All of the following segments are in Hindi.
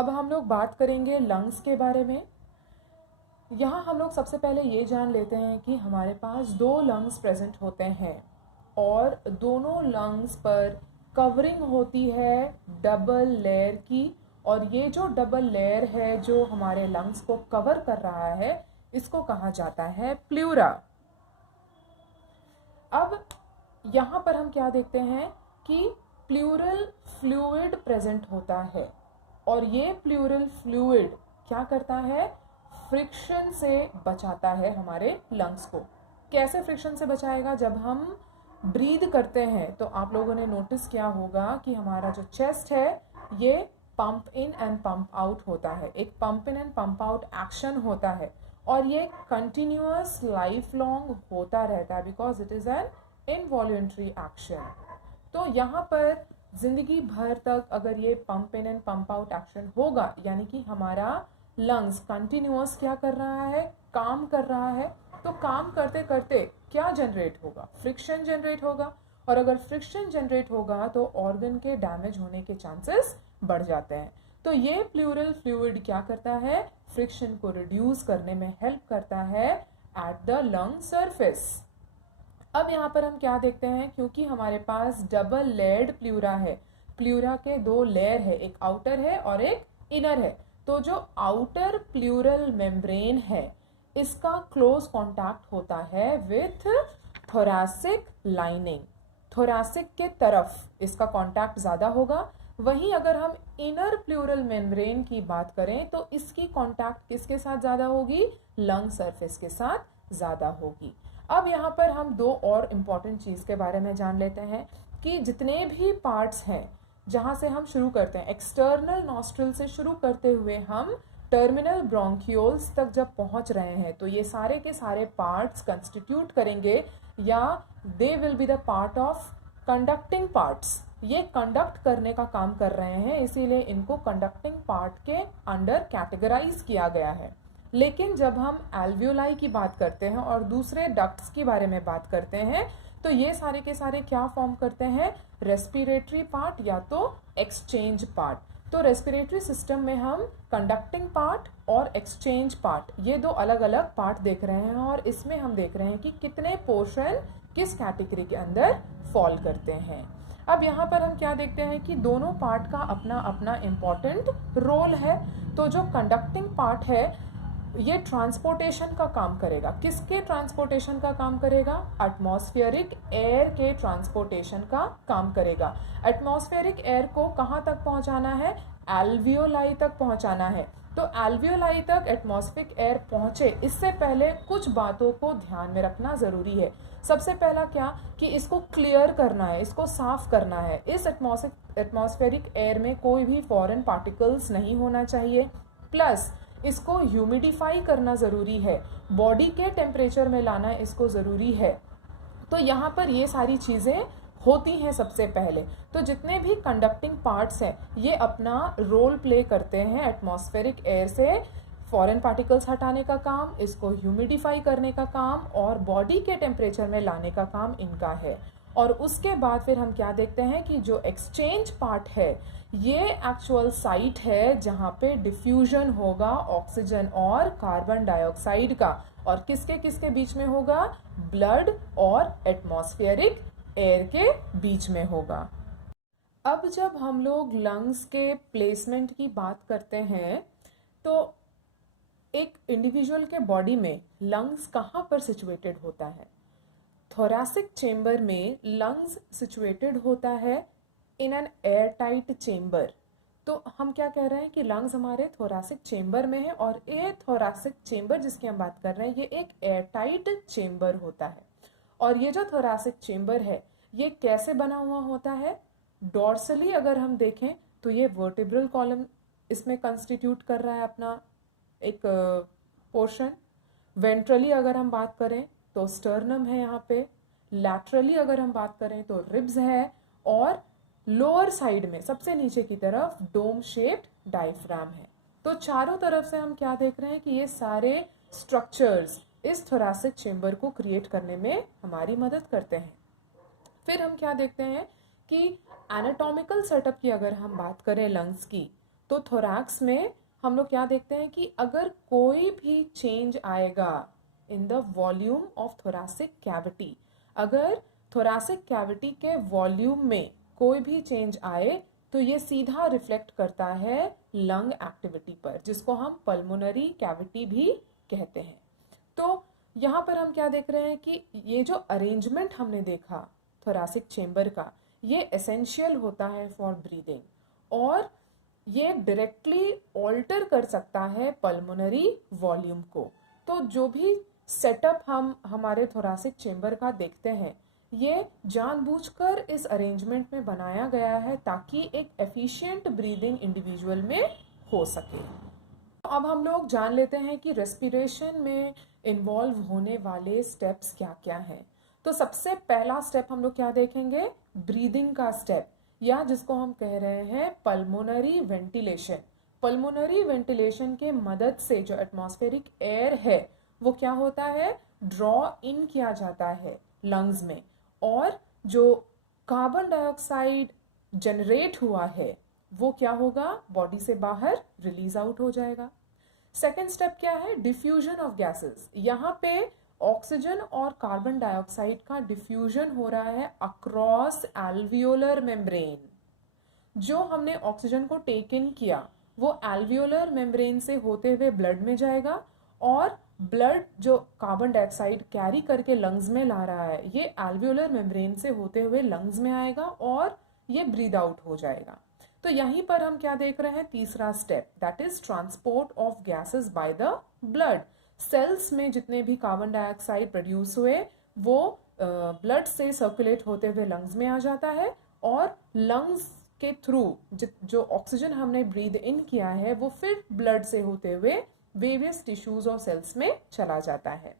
अब हम लोग बात करेंगे लंग्स के बारे में। यहाँ हम लोग सबसे पहले ये जान लेते हैं कि हमारे पास दो लंग्स प्रेजेंट होते हैं और दोनों लंग्स पर कवरिंग होती है डबल लेयर की, और ये जो डबल लेयर है जो हमारे लंग्स को कवर कर रहा है इसको कहा जाता है प्लूरा। अब यहाँ पर हम क्या देखते हैं कि प्लूरल फ्लूइड प्रेजेंट होता है और ये प्लूरल फ्लूइड क्या करता है, फ्रिक्शन से बचाता है हमारे लंग्स को। कैसे फ्रिक्शन से बचाएगा, जब हम ब्रीद करते हैं तो आप लोगों ने नोटिस किया होगा कि हमारा जो चेस्ट है ये pump in and pump out होता है, एक pump in and pump out action होता है और ये कंटिन्यूअस लाइफ लॉन्ग होता रहता है because it is an involuntary action. तो यहाँ पर जिंदगी भर तक अगर ये pump in and pump out action होगा यानी कि हमारा लंग्स कंटिन्यूअस क्या कर रहा है, काम कर रहा है, तो काम करते करते क्या जनरेट होगा, फ्रिक्शन जनरेट होगा, और अगर फ्रिक्शन जनरेट होगा तो ऑर्गन के डैमेज होने के चांसेस बढ़ जाते हैं। तो ये प्लूरल फ्लूइड क्या करता है, फ्रिक्शन को रिड्यूस करने में हेल्प करता है एट द लंग सरफेस। अब यहाँ पर हम क्या देखते हैं, क्योंकि हमारे पास डबल लेयर्ड प्लूरा है, प्लूरा के दो लेयर है, एक आउटर है और एक इनर है, तो जो आउटर प्लूरल मेम्ब्रेन है इसका क्लोज कांटेक्ट होता है विथ थोरैसिक लाइनिंग, थोरैसिक के तरफ इसका कांटेक्ट ज़्यादा होगा। वहीं अगर हम इनर प्लूरल मेम्ब्रेन की बात करें तो इसकी कांटेक्ट किसके साथ ज़्यादा होगी, लंग सरफेस के साथ ज़्यादा होगी। अब यहाँ पर हम दो और इम्पॉर्टेंट चीज़ के बारे में जान लेते हैं कि जितने भी पार्ट्स हैं जहाँ से हम शुरू करते हैं, एक्सटर्नल नॉस्ट्रल से शुरू करते हुए हम टर्मिनल ब्रोंक्यूल्स तक जब पहुँच रहे हैं तो ये सारे के सारे पार्ट्स कंस्टिट्यूट करेंगे या they will be the part of conducting parts. ये कंडक्ट करने का काम कर रहे हैं, इसीलिए इनको कंडक्टिंग पार्ट के अंडर कैटेगराइज किया गया है। लेकिन जब हम एल्वियोलाई की बात करते हैं और दूसरे डक्ट्स के बारे में बात करते हैं तो ये सारे के सारे क्या फॉर्म करते हैं, रेस्पिरेटरी पार्ट या तो एक्सचेंज पार्ट। तो रेस्पिरेटरी सिस्टम में हम कंडक्टिंग पार्ट और एक्सचेंज पार्ट ये दो अलग अलग पार्ट देख रहे हैं और इसमें हम देख रहे हैं कि कितने पोर्शन किस कैटेगरी के अंदर फॉल करते हैं। अब यहाँ पर हम क्या देखते हैं कि दोनों पार्ट का अपना अपना इम्पॉर्टेंट रोल है। तो जो कंडक्टिंग पार्ट है ये ट्रांसपोर्टेशन का काम करेगा, किसके ट्रांसपोर्टेशन का काम करेगा, एटमॉस्फेरिक एयर के ट्रांसपोर्टेशन का काम करेगा। एटमॉस्फेरिक एयर को कहाँ तक पहुँचाना है, एल्वियोलाई तक पहुँचाना है। तो एल्वियोलाई तक एटमॉस्फेरिक एयर पहुँचे इससे पहले कुछ बातों को ध्यान में रखना ज़रूरी है। सबसे पहला क्या कि इसको क्लियर करना है, इसको साफ करना है। इस एटमॉस्फेरिक एयर में कोई भी फॉरेन पार्टिकल्स नहीं होना चाहिए, प्लस इसको ह्यूमिडिफाई करना ज़रूरी है, बॉडी के टेम्परेचर में लाना इसको ज़रूरी है। तो यहाँ पर ये सारी चीज़ें होती हैं सबसे पहले। तो जितने भी कंडक्टिंग पार्ट्स हैं ये अपना रोल प्ले करते हैं एटमॉस्फेरिक एयर से फॉरेन पार्टिकल्स हटाने का काम, इसको ह्यूमिडिफाई करने का काम और बॉडी के टेम्परेचर में लाने का काम इनका है। और उसके बाद फिर हम क्या देखते हैं कि जो एक्सचेंज पार्ट है ये एक्चुअल साइट है जहाँ पे डिफ्यूजन होगा ऑक्सीजन और कार्बन डाइऑक्साइड का, और किसके किसके बीच में होगा, ब्लड और एटमॉस्फेरिक एयर के बीच में होगा। अब जब हम लोग लंग्स के प्लेसमेंट की बात करते हैं तो एक इंडिविजुअल के बॉडी में लंग्स कहाँ पर सिचुएटेड होता है, थोरैसिक चेम्बर में लंग्स सिचुएटेड होता है in an air tight chamber. तो हम क्या कह रहे हैं कि लंग्स हमारे थोरैसिक चेम्बर में है और ये थोरैसिक चेम्बर जिसकी हम बात कर रहे हैं ये एक एयर टाइट चेम्बर होता है। और ये जो थोरैसिक चेम्बर है ये कैसे बना हुआ होता है, डॉर्सली अगर हम देखें तो ये वर्टिब्रल कॉलम इसमें कंस्टिट्यूट कर रहा है अपना एक पोर्शन। वेंट्रली अगर हम बात करें तो स्टर्नम है यहाँ पे, लैटरली अगर हम बात करें तो रिब्स है, और लोअर साइड में सबसे नीचे की तरफ डोम शेप्ड डायफ्राम है। तो चारों तरफ से हम क्या देख रहे हैं कि ये सारे स्ट्रक्चर्स इस थोरैसिक चेम्बर को क्रिएट करने में हमारी मदद करते हैं। फिर हम क्या देखते हैं कि एनाटॉमिकल सेटअप की अगर हम बात करें लंग्स की तो थोरैक्स में हम लोग क्या देखते हैं कि अगर कोई भी चेंज आएगा in the volume of thoracic cavity, अगर थोरैसिक कैविटी के वॉल्यूम में कोई भी चेंज आए तो ये सीधा रिफ्लेक्ट करता है लंग एक्टिविटी पर, जिसको हम पल्मोनरी कैविटी भी कहते हैं। तो यहाँ पर हम क्या देख रहे हैं कि ये जो अरेंजमेंट हमने देखा थोरैसिक चेम्बर का, ये एसेंशियल होता है फॉर ब्रीदिंग, और ये डायरेक्टली ऑल्टर कर सकता है पल्मोनरी वॉल्यूम को। तो जो भी सेटअप हम हमारे थोरैसिक चेम्बर का देखते हैं, ये जानबूझकर इस अरेंजमेंट में बनाया गया है ताकि एक एफिशिएंट ब्रीदिंग इंडिविजुअल में हो सके। अब हम लोग जान लेते हैं कि रेस्पिरेशन में इन्वॉल्व होने वाले स्टेप्स क्या क्या हैं। तो सबसे पहला स्टेप हम लोग क्या देखेंगे, ब्रीदिंग का स्टेप, या जिसको हम कह रहे हैं पल्मोनरी वेंटिलेशन। पल्मोनरी वेंटिलेशन के मदद से जो एटमॉस्फेरिक एयर है वो क्या होता है, ड्रॉ इन किया जाता है लंग्स में, और जो कार्बन डाइऑक्साइड जनरेट हुआ है वो क्या होगा, बॉडी से बाहर रिलीज आउट हो जाएगा। सेकेंड स्टेप क्या है, डिफ्यूजन ऑफ गैसेस। यहाँ पे ऑक्सीजन और कार्बन डाइऑक्साइड का डिफ्यूजन हो रहा है अक्रॉस एल्वियोलर मेम्ब्रेन। जो हमने ऑक्सीजन को टेक इन किया वो एल्वियोलर मेम्ब्रेन से होते हुए ब्लड में जाएगा, और ब्लड जो कार्बन डाइऑक्साइड कैरी करके लंग्स में ला रहा है ये एल्वियोलर मेम्ब्रेन से होते हुए लंग्स में आएगा और ये ब्रीद आउट हो जाएगा। तो यहीं पर हम क्या देख रहे हैं, तीसरा step, that is transport of gases by the blood. Cells में जितने भी कार्बन डाइऑक्साइड प्रोड्यूस हुए वो ब्लड से सर्कुलेट होते हुए लंग्स में आ जाता है, और लंग्स के थ्रू जो ऑक्सीजन हमने ब्रीद इन किया है वो फिर ब्लड से होते हुए वेरियस टिश्यूज और सेल्स में चला जाता है।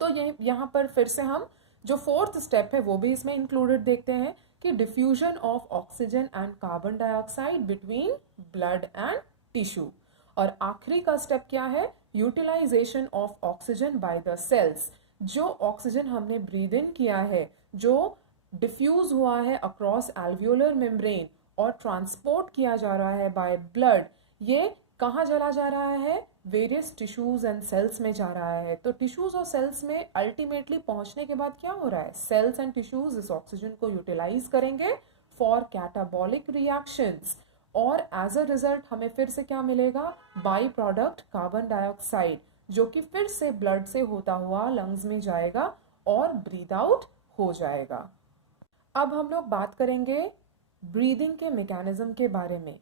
तो यहाँ पर फिर से हम जो फोर्थ स्टेप है वो भी इसमें इंक्लूडेड देखते हैं कि diffusion of oxygen and carbon dioxide between blood and tissue. और आखिरी का स्टेप क्या है, utilization of oxygen by the cells. जो ऑक्सीजन हमने ब्रीद इन किया है, जो डिफ्यूज हुआ है अक्रॉस एल्वियोलर मेम्ब्रेन और ट्रांसपोर्ट किया जा रहा है बाय ब्लड, ये कहाँ चला जा रहा है, वेरियस टिश्यूज एंड सेल्स में जा रहा है। तो टिश्यूज और सेल्स में अल्टीमेटली पहुंचने के बाद क्या हो रहा है, सेल्स एंड टिश्यूज इस ऑक्सीजन को यूटिलाइज करेंगे फॉर कैटाबॉलिक रिएक्शंस, और एज अ रिजल्ट हमें फिर से क्या मिलेगा, बाई प्रोडक्ट कार्बन डाइऑक्साइड, जो कि फिर से ब्लड से होता हुआ लंग्स में जाएगा और ब्रीद आउट हो जाएगा। अब हम लोग बात करेंगे ब्रीदिंग के मैकेनिज्म के बारे में।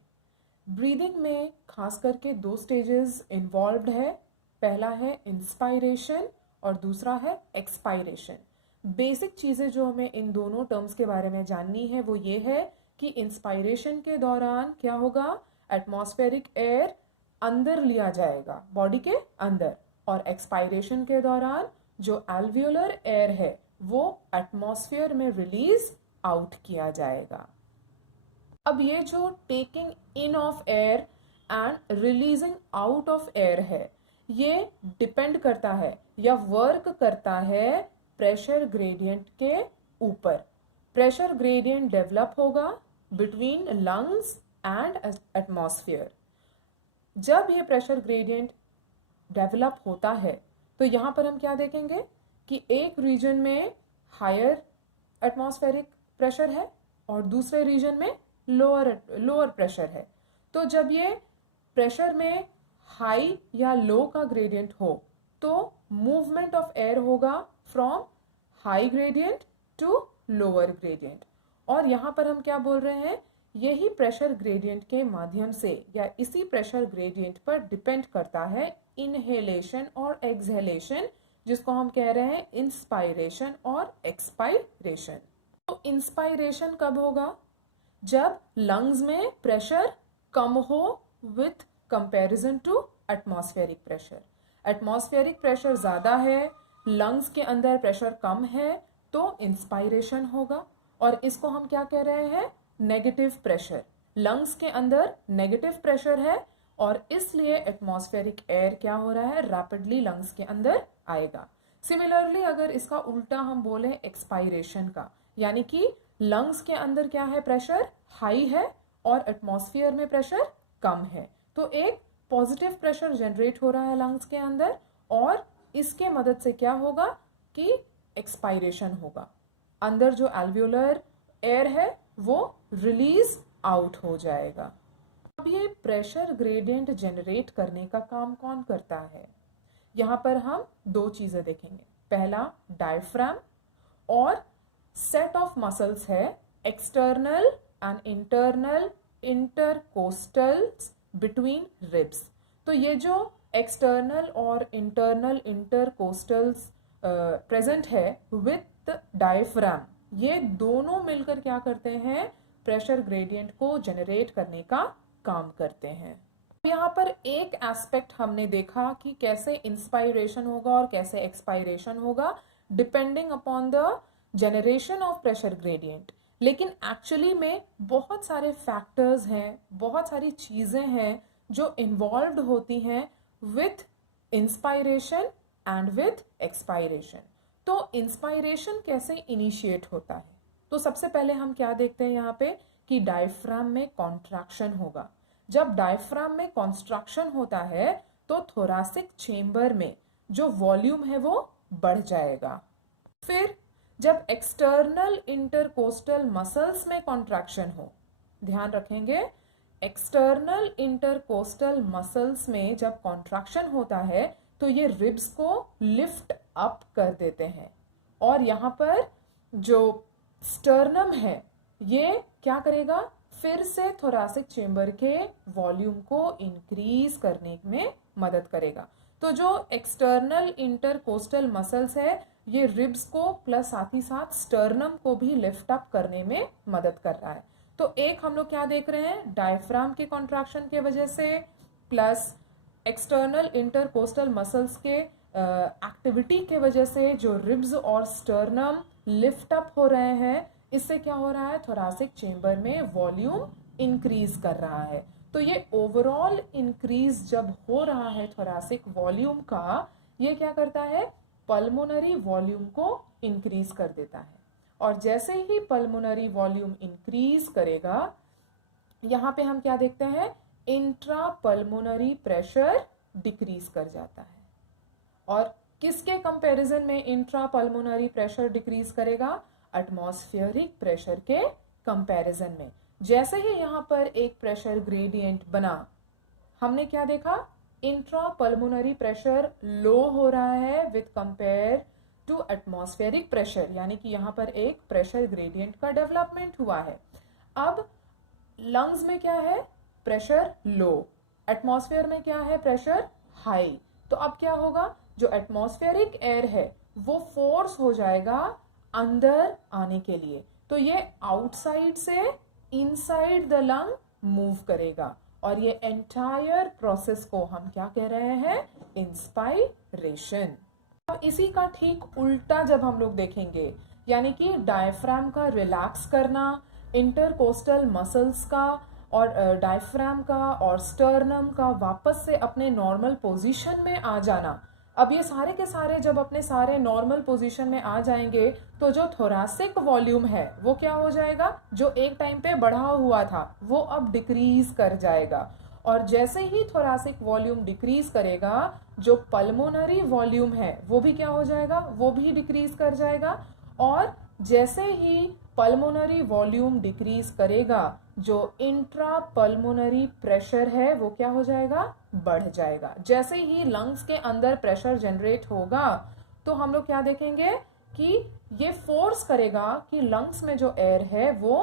ब्रीदिंग में खास करके दो स्टेजेस इन्वॉल्व्ड है, पहला है इंस्पायरेशन और दूसरा है एक्सपायरेशन। बेसिक चीज़ें जो हमें इन दोनों टर्म्स के बारे में जाननी है वो ये है कि इंस्पायरेशन के दौरान क्या होगा, एटमॉस्फेरिक एयर अंदर लिया जाएगा बॉडी के अंदर, और एक्सपायरेशन के दौरान जो एल्वियोलर एयर है वो एटमॉस्फेयर में रिलीज आउट किया जाएगा। अब ये जो taking in of air and releasing out of air है, ये डिपेंड करता है या वर्क करता है प्रेशर ग्रेडियंट के ऊपर। प्रेशर ग्रेडियंट डेवलप होगा बिटवीन लंग्स एंड एटमॉस्फेयर। जब ये प्रेशर ग्रेडियंट डेवलप होता है तो यहाँ पर हम क्या देखेंगे कि एक रीजन में हायर एटमॉस्फेरिक प्रेशर है और दूसरे रीजन में लोअर प्रेशर है। तो जब ये प्रेशर में हाई या लो का ग्रेडियंट हो तो मूवमेंट ऑफ एयर होगा from high gradient to lower gradient. और यहाँ पर हम क्या बोल रहे हैं, यही प्रेशर ग्रेडियंट के माध्यम से या इसी प्रेशर ग्रेडियंट पर डिपेंड करता है इनहेलेशन और एक्सहेलेशन, जिसको हम कह रहे हैं इंस्पायरेशन और एक्सपायरेशन। तो इंस्पायरेशन कब होगा, जब लंग्स में प्रेशर कम हो with comparison to atmospheric pressure. Atmospheric pressure ज़्यादा है, लंग्स के अंदर प्रेशर कम है, तो इंस्पायरेशन होगा। और इसको हम क्या कह रहे हैं, नेगेटिव प्रेशर। लंग्स के अंदर नेगेटिव प्रेशर है और इसलिए एटमॉस्फेरिक एयर क्या हो रहा है, रैपिडली लंग्स के अंदर आएगा। सिमिलरली अगर इसका उल्टा हम बोले एक्सपायरेशन का, यानी कि लंग्स के अंदर क्या है, प्रेशर हाई है और एटमॉस्फेयर में प्रेशर कम है। तो एक पॉजिटिव प्रेशर जनरेट हो रहा है लंग्स के अंदर और इसके मदद से क्या होगा कि एक्सपायरेशन होगा, अंदर जो एल्वियोलर एयर है वो रिलीज आउट हो जाएगा। अब ये प्रेशर ग्रेडियंट जनरेट करने का काम कौन करता है? यहाँ पर हम दो चीजें देखेंगे। पहला डायफ्राम और सेट ऑफ मसल्स है external and internal intercostals between ribs. तो ये जो एक्सटर्नल और इंटरनल इंटरकोस्टल्स प्रेजेंट है विथ डायफ्राम, ये दोनों मिलकर क्या करते हैं? प्रेशर ग्रेडियंट को जनरेट करने का काम करते हैं। यहाँ पर एक एस्पेक्ट हमने देखा कि कैसे इंस्पायरेशन होगा और कैसे एक्सपायरेशन होगा depending upon the generation of pressure gradient. लेकिन एक्चुअली में बहुत सारे फैक्टर्स हैं, बहुत सारी चीजें हैं जो इन्वॉल्व्ड होती हैं with inspiration and with expiration. तो इंस्पायरेशन कैसे इनिशिएट होता है? तो सबसे पहले हम क्या देखते हैं यहाँ पे कि डायफ्राम में कॉन्ट्रैक्शन होगा। जब डायफ्राम में कॉन्स्ट्रक्शन होता है तो थोरासिक चेंबर में जो वॉल्यूम है वो बढ़ जाएगा। फिर जब एक्सटर्नल इंटरकोस्टल मसल्स में कॉन्ट्रैक्शन हो, ध्यान रखेंगे, एक्सटर्नल इंटरकोस्टल मसल्स में जब कॉन्ट्रैक्शन होता है तो ये रिब्स को लिफ्ट अप कर देते हैं और यहाँ पर जो स्टर्नम है ये क्या करेगा? फिर से थोरासिक चेंबर के वॉल्यूम को इंक्रीज करने में मदद करेगा। तो जो एक्सटर्नल इंटरकोस्टल मसल्स है ये रिब्स को प्लस साथ ही साथ स्टर्नम को भी लिफ्ट अप करने में मदद कर रहा है। तो एक हम लोग क्या देख रहे हैं? डायफ्राम के कॉन्ट्रैक्शन के वजह से प्लस एक्सटर्नल इंटरकोस्टल मसल्स के एक्टिविटी के वजह से जो रिब्स और स्टर्नम लिफ्ट अप हो रहे हैं, इससे क्या हो रहा है? थोरासिक चेंबर में वॉल्यूम इंक्रीज कर रहा है। तो ये ओवरऑल इंक्रीज जब हो रहा है थोरासिक वॉल्यूम का, ये क्या करता है? पल्मोनरी वॉल्यूम को इंक्रीज कर देता है। और जैसे ही पल्मोनरी वॉल्यूम इंक्रीज करेगा, यहाँ पे हम क्या देखते हैं? इंट्रा पल्मोनरी प्रेशर डिक्रीज कर जाता है। और किसके कंपैरिजन में इंट्रा पल्मोनरी प्रेशर डिक्रीज करेगा? एटमॉस्फेरिक प्रेशर के कंपैरिजन में। जैसे ही यहाँ पर एक प्रेशर ग्रेडियंट बना, हमने क्या देखा? इंट्रा पल्मोनरी प्रेशर लो हो रहा है with compare to atmospheric pressure, यानी कि यहाँ पर एक प्रेशर ग्रेडियंट का डेवलपमेंट हुआ है। अब लंग्स में क्या है? प्रेशर लो, एटमॉस्फेयर में क्या है? Pressure high. तो अब क्या होगा? जो एटमॉस्फेरिक एयर है वो फोर्स हो जाएगा अंदर आने के लिए, तो ये आउटसाइड से इनसाइड द लंग मूव करेगा और ये एंटायर प्रोसेस को हम क्या कह रहे हैं? इंस्पायरेशन। अब इसी का ठीक उल्टा जब हम लोग देखेंगे, यानी कि डायफ्राम का रिलैक्स करना, इंटरकोस्टल मसल्स का और डायफ्राम का और स्टर्नम का वापस से अपने नॉर्मल पोजीशन में आ जाना। अब ये सारे के सारे जब अपने सारे नॉर्मल पोजीशन में आ जाएंगे तो जो थोरासिक वॉल्यूम है वो क्या हो जाएगा? जो एक टाइम पे बढ़ा हुआ था वो अब डिक्रीज कर जाएगा। और जैसे ही थोरासिक वॉल्यूम डिक्रीज करेगा, जो पल्मोनरी वॉल्यूम है वो भी क्या हो जाएगा? वो भी डिक्रीज कर जाएगा। और जैसे ही पल्मोनरी वॉल्यूम डिक्रीज करेगा, जो इंट्रा पल्मोनरी प्रेशर है वो क्या हो जाएगा? बढ़ जाएगा। जैसे ही लंग्स के अंदर प्रेशर जनरेट होगा तो हम लोग क्या देखेंगे कि ये फोर्स करेगा कि लंग्स में जो एयर है वो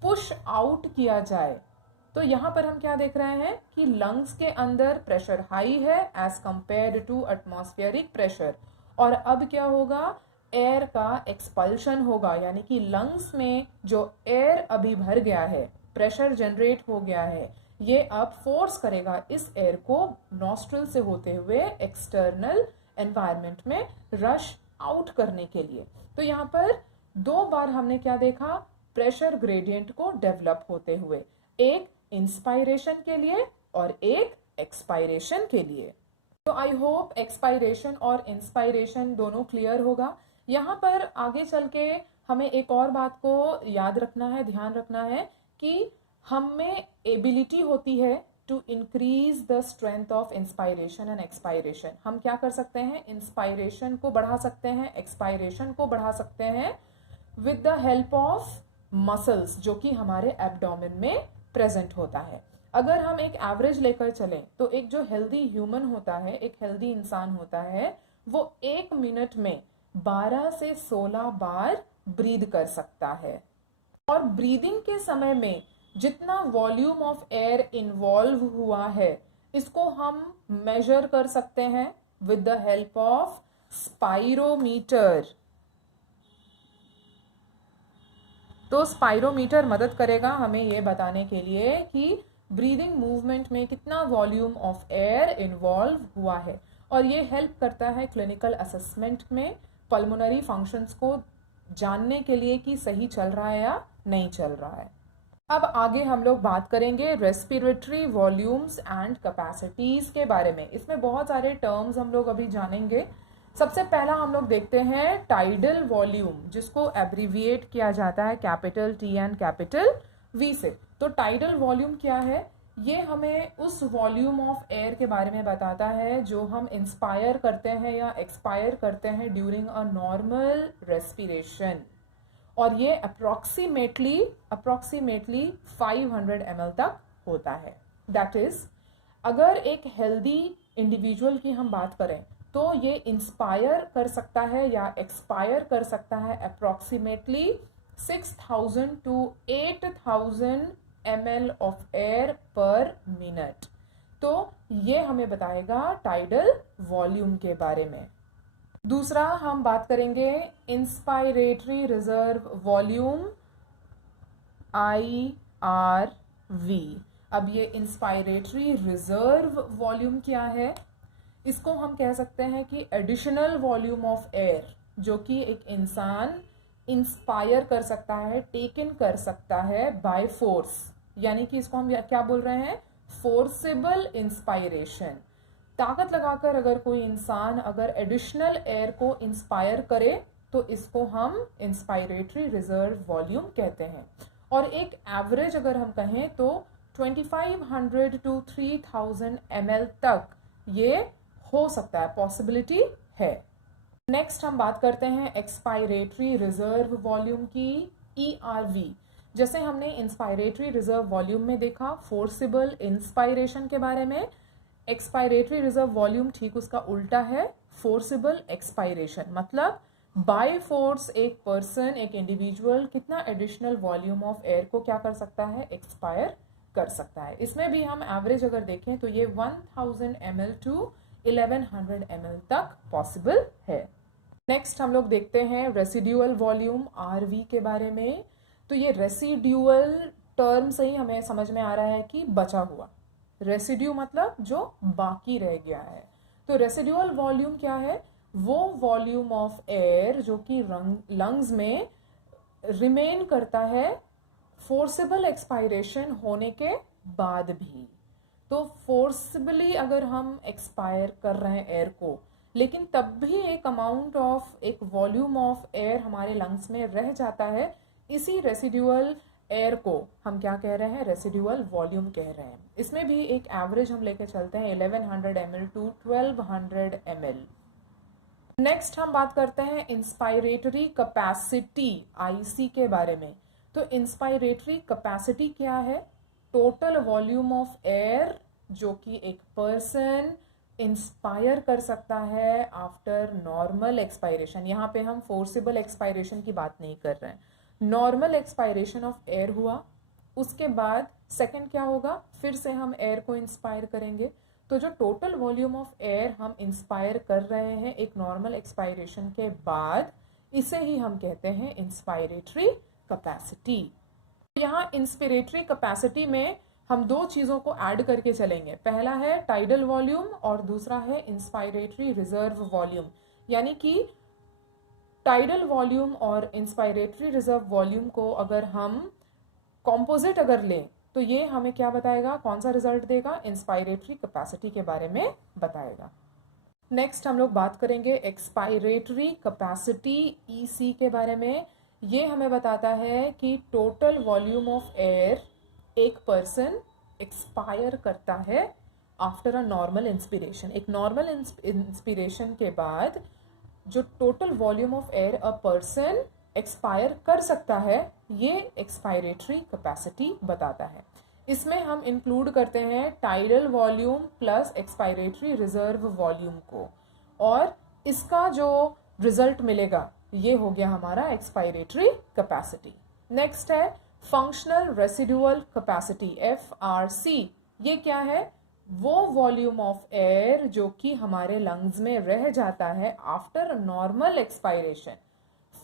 पुश आउट किया जाए। तो यहाँ पर हम क्या देख रहे हैं कि लंग्स के अंदर प्रेशर हाई है as compared to atmospheric pressure, और अब क्या होगा? एयर का एक्सपल्शन होगा, यानी कि लंग्स में जो एयर अभी भर गया है, प्रेशर जनरेट हो गया है, ये अब फोर्स करेगा इस एयर को नॉस्ट्रिल से होते हुए एक्सटर्नल एनवायरनमेंट में रश आउट करने के लिए। तो यहाँ पर दो बार हमने क्या देखा? प्रेशर ग्रेडियंट को डेवलप होते हुए, एक इंस्पायरेशन के लिए और एक एक्सपायरेशन के लिए। तो आई होप एक्सपायरेशन और इंस्पायरेशन दोनों क्लियर होगा। यहाँ पर आगे चल के हमें एक और बात को याद रखना है, ध्यान रखना है कि हम में एबिलिटी होती है to increase the strength of inspiration and expiration. हम क्या कर सकते हैं, इंस्पायरेशन को बढ़ा सकते हैं, एक्सपायरेशन को बढ़ा सकते हैं with the help of muscles जो कि हमारे एब्डोमेन में प्रेजेंट होता है। अगर हम एक एवरेज लेकर चलें तो एक जो हेल्दी ह्यूमन होता है, एक हेल्दी इंसान होता है, वो 1 मिनट में 12 से 16 बार ब्रीद कर सकता है। और ब्रीदिंग के समय में जितना वॉल्यूम ऑफ एयर इन्वॉल्व हुआ है इसको हम मेजर कर सकते हैं with the help of spirometer. तो स्पाइरोमीटर मदद करेगा हमें ये बताने के लिए कि ब्रीदिंग मूवमेंट में कितना वॉल्यूम ऑफ एयर इन्वॉल्व हुआ है, और ये हेल्प करता है क्लिनिकल असेसमेंट में पल्मोनरी फंक्शंस को जानने के लिए कि सही चल रहा है या नहीं चल रहा है। अब आगे हम लोग बात करेंगे रेस्पिरेटरी वॉल्यूम्स एंड कैपेसिटीज के बारे में। इसमें बहुत सारे टर्म्स हम लोग अभी जानेंगे। सबसे पहला हम लोग देखते हैं टाइडल वॉल्यूम, जिसको एब्रीविएट किया जाता है capital T and capital V से। तो टाइडल वॉल्यूम क्या है, ये हमें उस वॉल्यूम ऑफ एयर के बारे में बताता है जो हम इंस्पायर करते हैं या एक्सपायर करते हैं ड्यूरिंग अ नॉर्मल रेस्पिरेशन, और ये अप्रॉक्सीमेटली 500 ml तक होता है। दैट इज, अगर एक हेल्दी इंडिविजुअल की हम बात करें तो ये इंस्पायर कर सकता है या एक्सपायर कर सकता है approximately 6000 to 8000 ml of air पर मिनट। तो ये हमें बताएगा टाइडल वॉल्यूम के बारे में। दूसरा हम बात करेंगे इंस्पायरेटरी रिजर्व वॉल्यूम IRV। अब ये इंस्पायरेटरी रिजर्व वॉल्यूम क्या है, इसको हम कह सकते हैं कि एडिशनल वॉल्यूम ऑफ एयर जो कि एक इंसान इंस्पायर कर सकता है, टेकन कर सकता है बाय फोर्स, यानी कि इसको हम क्या बोल रहे हैं, फोर्सेबल इंस्पायरेशन। ताकत लगाकर अगर कोई इंसान अगर एडिशनल एयर को इंस्पायर करे तो इसको हम इंस्पायरेटरी रिजर्व वॉल्यूम कहते हैं। और एक एवरेज अगर हम कहें तो 2500 to 3000 ml तक ये हो सकता है, पॉसिबिलिटी है। नेक्स्ट हम बात करते हैं एक्सपायरेटरी रिजर्व वॉल्यूम की, ERV। जैसे हमने इंस्पायरेटरी रिजर्व वॉल्यूम में देखा फोर्सिबल इंस्पायरेशन के बारे में, एक्सपायरेटरी रिजर्व वॉल्यूम ठीक उसका उल्टा है, फोर्सिबल एक्सपायरेशन। मतलब बाय फोर्स एक पर्सन, एक इंडिविजुअल कितना एडिशनल वॉल्यूम ऑफ एयर को क्या कर सकता है, एक्सपायर कर सकता है। इसमें भी हम एवरेज अगर देखें तो ये 1000 ml to 1100 ml तक पॉसिबल है। नेक्स्ट हम लोग देखते हैं रेसिड्यूअल वॉल्यूम RV के बारे में। तो ये रेसिड्यूअल टर्म से ही हमें समझ में आ रहा है कि बचा हुआ, रेसिड्यू मतलब जो बाकी रह गया है। तो रेसिड्यूअल वॉल्यूम क्या है, वो वॉल्यूम ऑफ एयर जो कि लंग्स में रिमेन करता है फोर्सेबल एक्सपायरेशन होने के बाद भी। तो फोर्सबली अगर हम एक्सपायर कर रहे हैं एयर को, लेकिन तब भी एक अमाउंट ऑफ, एक वॉल्यूम ऑफ एयर हमारे लंग्स में रह जाता है, इसी रेसिड्यूअल एयर को हम क्या कह रहे हैं, रेसिड्यूअल वॉल्यूम कह रहे हैं। इसमें भी एक एवरेज हम लेके चलते हैं 1100 ml to 1200 ml। नेक्स्ट हम बात करते हैं इंस्पायरेटरी कैपेसिटी IC के बारे में। तो इंस्पायरेटरी कैपेसिटी क्या है, टोटल वॉल्यूम ऑफ एयर जो कि एक पर्सन इंस्पायर कर सकता है आफ्टर नॉर्मल एक्सपायरेशन। यहाँ पे हम फोर्सेबल एक्सपायरेशन की बात नहीं कर रहे हैं, नॉर्मल एक्सपायरेशन ऑफ एयर हुआ, उसके बाद सेकंड क्या होगा, फिर से हम एयर को इंस्पायर करेंगे। तो जो टोटल वॉल्यूम ऑफ एयर हम इंस्पायर कर रहे हैं एक नॉर्मल एक्सपायरेशन के बाद, इसे ही हम कहते हैं इंस्पायरेटरी कैपेसिटी। यहाँ इंस्पिरेटरी कैपेसिटी में हम दो चीज़ों को ऐड करके चलेंगे, पहला है टाइडल वॉल्यूम और दूसरा है इंस्पायरेटरी रिजर्व वॉल्यूम। यानी कि टाइडल वॉल्यूम और इंस्पायरेटरी रिजर्व वॉल्यूम को अगर हम कॉम्पोजिट अगर लें तो ये हमें क्या बताएगा, कौन सा रिजल्ट देगा, इंस्पायरेटरी कैपेसिटी के बारे में बताएगा। नेक्स्ट हम लोग बात करेंगे एक्सपायरेटरी कैपेसिटी EC के बारे में। ये हमें बताता है कि टोटल वॉल्यूम ऑफ एयर एक पर्सन एक्सपायर करता है आफ्टर अ नॉर्मल इंस्पिरेशन। एक नॉर्मल इंस्पिरेशन के बाद जो total volume of air a person expire कर सकता है, ये एक्सपायरेटरी कैपेसिटी बताता है। इसमें हम इंक्लूड करते हैं tidal volume plus expiratory reserve volume को, और इसका जो रिजल्ट मिलेगा ये हो गया हमारा एक्सपायरेटरी कैपेसिटी। नेक्स्ट है फंक्शनल रेसिडुअल कैपेसिटी, FRC। ये क्या है? वो वॉल्यूम ऑफ एयर जो कि हमारे लंग्स में रह जाता है after normal expiration.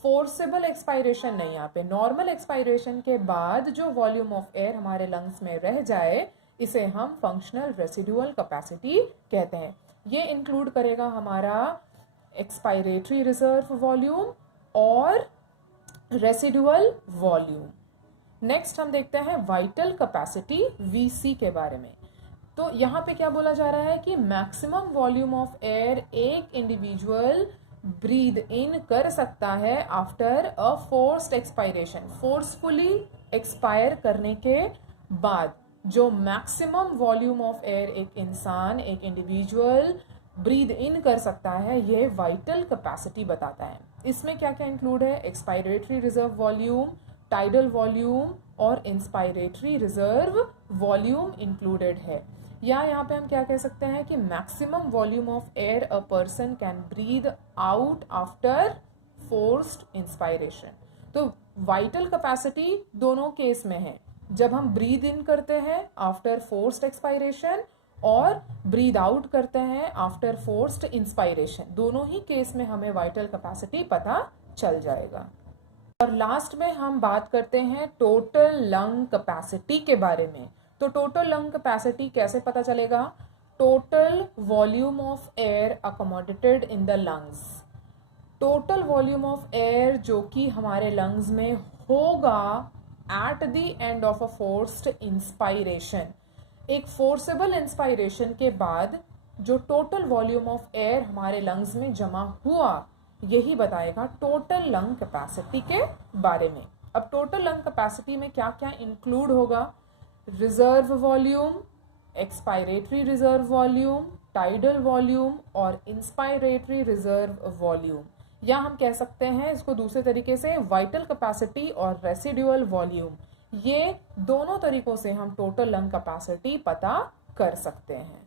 Forcible expiration नहीं, यहाँ पे नॉर्मल एक्सपायरेशन के बाद जो वॉल्यूम ऑफ एयर हमारे लंग्स में रह जाए, इसे हम फंक्शनल रेसिडुअल कैपेसिटी कहते हैं। ये इंक्लूड करेगा हमारा एक्सपायरेटरी रिजर्व वॉल्यूम और रेसिडुअल वॉल्यूम। नेक्स्ट हम देखते हैं वाइटल कैपेसिटी, VC के बारे में। तो यहाँ पे क्या बोला जा रहा है कि मैक्सिमम वॉल्यूम ऑफ एयर एक इंडिविजुअल ब्रीद इन कर सकता है after a forced expiration. Forcefully expire करने के बाद जो मैक्सिमम वॉल्यूम ऑफ एयर एक इंसान, एक इंडिविजुअल ब्रीद इन कर सकता है, ये वाइटल कैपेसिटी बताता है। इसमें क्या क्या इंक्लूड है? Expiratory reserve volume, tidal volume और इंस्पायरेटरी रिजर्व वॉल्यूम इंक्लूडेड है। या यहाँ पे हम क्या कह सकते हैं कि maximum volume of air a person can breathe out after forced inspiration. तो वाइटल कैपेसिटी दोनों केस में है, जब हम ब्रीद इन करते हैं आफ्टर फोर्स्ड एक्सपायरेशन और ब्रीद आउट करते हैं आफ्टर फोर्स्ड इंस्पायरेशन। दोनों ही केस में हमें वाइटल कैपेसिटी पता चल जाएगा। और लास्ट में हम बात करते हैं टोटल लंग कैपेसिटी के बारे में। तो टोटल लंग कैपेसिटी कैसे पता चलेगा? Total volume of air accommodated in the lungs. Total volume of air जो कि हमारे लंग्स में होगा at the end of a forced inspiration. एक फोर्सेबल इंस्पायरेशन के बाद जो टोटल वॉल्यूम ऑफ एयर हमारे लंग्स में जमा हुआ, यही बताएगा टोटल लंग कैपेसिटी के बारे में। अब टोटल लंग कैपेसिटी में क्या क्या इंक्लूड होगा? Reserve volume, expiratory reserve volume, tidal volume और इंस्पायरेटरी रिजर्व वॉल्यूम। या हम कह सकते हैं इसको दूसरे तरीके से वाइटल कैपेसिटी और रेसिडुअल वॉल्यूम। ये दोनों तरीकों से हम टोटल लंग कैपेसिटी पता कर सकते हैं।